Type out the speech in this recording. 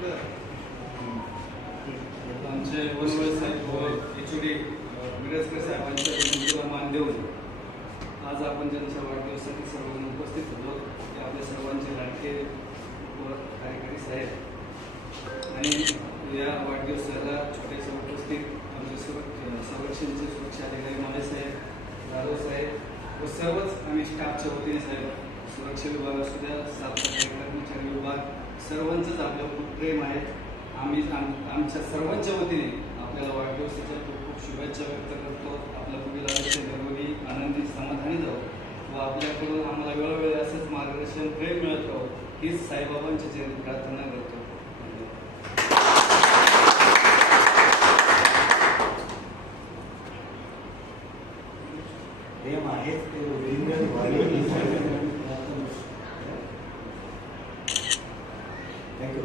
good. आमचे वनवळ साहेब व H O D Mirajkar साहेबांच्या विनंतीला मान देऊन आज आपण ज्यांच्या वाढदिवसासाठी सर्वांना उपस्थित होतो ते आपल्या सर्वांचे लाडके व कार्यकारी साहेब. आणि या वाढदिवसाला छोट्याशा उपस्थित आमचे सुर संरक्षणचे सुरक्षा अधिकारी माले साहेब जाधव साहेब व सर्वच आम्ही स्टाफच्या वतीने साहेब सुरक्षा विभाग असू द्या साफसफाई कर्मचारी विभाग सर्वांचंच आपलं खूप प्रेम आहे. आम्ही आमच्या सर्वांच्या वतीने आपल्याला वाढदिवसाच्या खूप खूप शुभेच्छा व्यक्त करतो. आपल्या पुढील आयुष्य आनंदी समाधानी जाऊ व आपल्याकडून आम्हाला वेळोवेळी असंच मार्गदर्शन प्रेम मिळत राहू हीच साईबाबांची जयंती प्रार्थना करतो. प्रेम आहेच ते थँक्यू